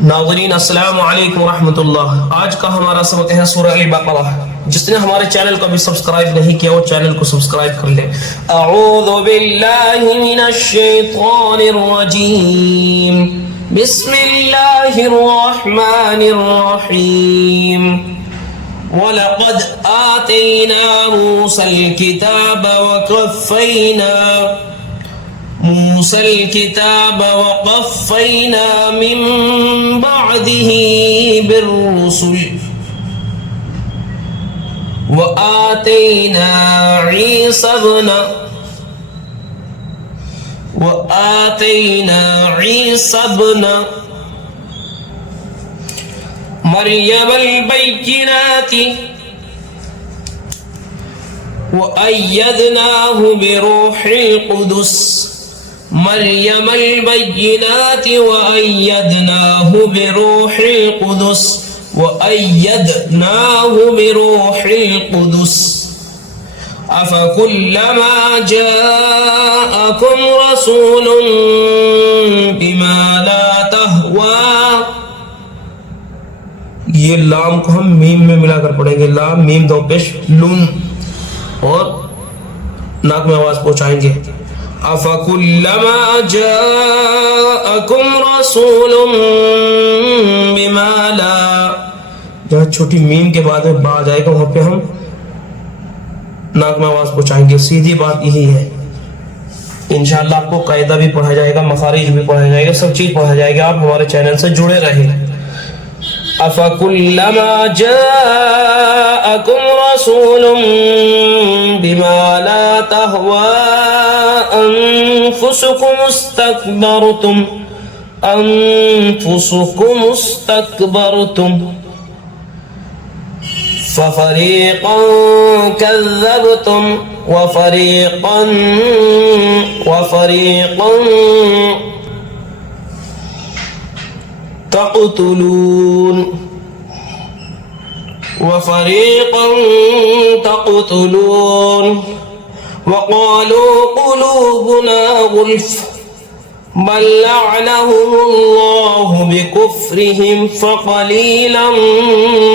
नाज़रीन अस्सलामु अलैकुम रहमतुल्लाह। आज का हमारा सबक है सूरह अल-बक़रा। जिसने हमारे चैनल को अभी सब्सक्राइब नहीं किया वो चैनल को सब्सक्राइब कर ले। अऊज़ु बिल्लाहि मिनश शैतानिर रजीम। बिस्मिल्लाहिर रहमानिर रहीम। वलक़द आतैना मूसल किताब वक़फ़ैना मिन बअदिही बिर्रुसुल वआतैना ईसा इब्न मरियम अल-बय्यिनाति वअय्यदनाहु बिरूहिल कुदुस अफ़कुल्लमा जाअकुम रसूलुन बिमा ला तहवा। ये लाम को हम मीम में मिलाकर पढ़ेंगे। लाम मीम दो पेश लून और नाक में आवाज पहुंचाएंगे। अफ़कुल्लमा जाअकुम रसूलुम बिमा ला, जहाँ छोटी मीम के बाद में बा जाएगा वहां पे हम नाक में आवाज पहुंचाएंगे। सीधी बात यही है। इंशाअल्लाह आपको कायदा भी पढ़ा जाएगा, मखारिज भी पढ़ा जाएगा, सब चीज पढ़ा जाएगा। आप हमारे चैनल से जुड़े रहे। अफ़कुल्लमा जाअकुम रसूलुम बिमा ला तहवा अनफुसुकुम इस्तकबरतुम फफरीक़न कज़्ज़बतुम वफरीक़न तक़तुलून वक़ालू क़ुलूबुना गुल्फ़ बल लअनहुमुल्लाहु बिकुफ़्रिहिम फ़क़लीलन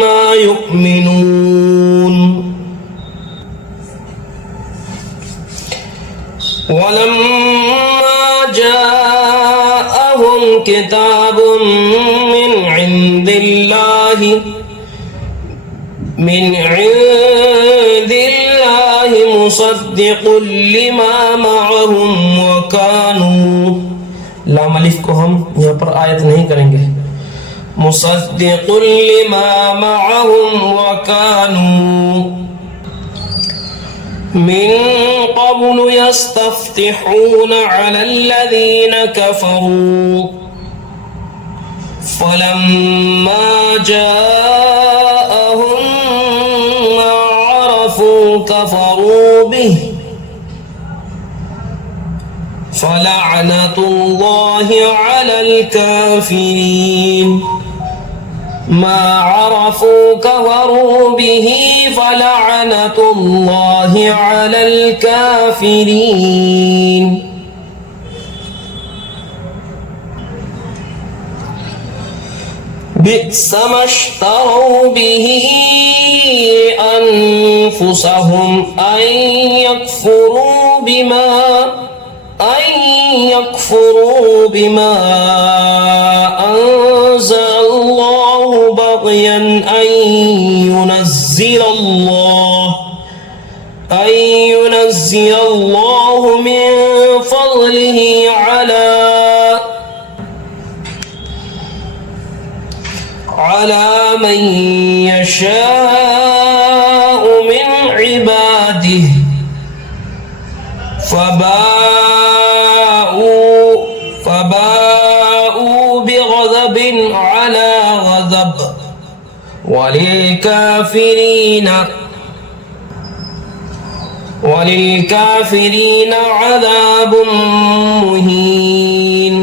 मा युमिनून। वलम्मा जाअहुम किताबुम मिन इंदिल्लाहि मुसद्दिक़ुल लिमा मअहुम वकानू। लाम अलिफ को हम यहाँ पर आयत नहीं करेंगे। मुसद्दिक़ुल लिमा मअहुम वकानू मिन क़ब्लु यस्तफ़्तिहूना अलल्लज़ीना कफ़रू फलम्मा जाअहुम मा अरफ़ू कफ़रू बिही फ़लअनतुल्लाहि अलल काफ़िरीन। मा अरफ़ू कफ़रू बिही फ़लअनतुल्लाहि अलल काफ़िरीन। बि'स मश्तरौ बिही अनफुसहुम अन यकफुरू बिमा अंज़लल्लाहु बग़यन अन युनज़्ज़िलल्लाहु मिन फ़ज़लिही अला मन यशाअ मिन इबादिही फबाऊ बिग़ज़बिन अला ग़ज़ब वलिलकाफ़िरीन अज़ाबुम मुहीन।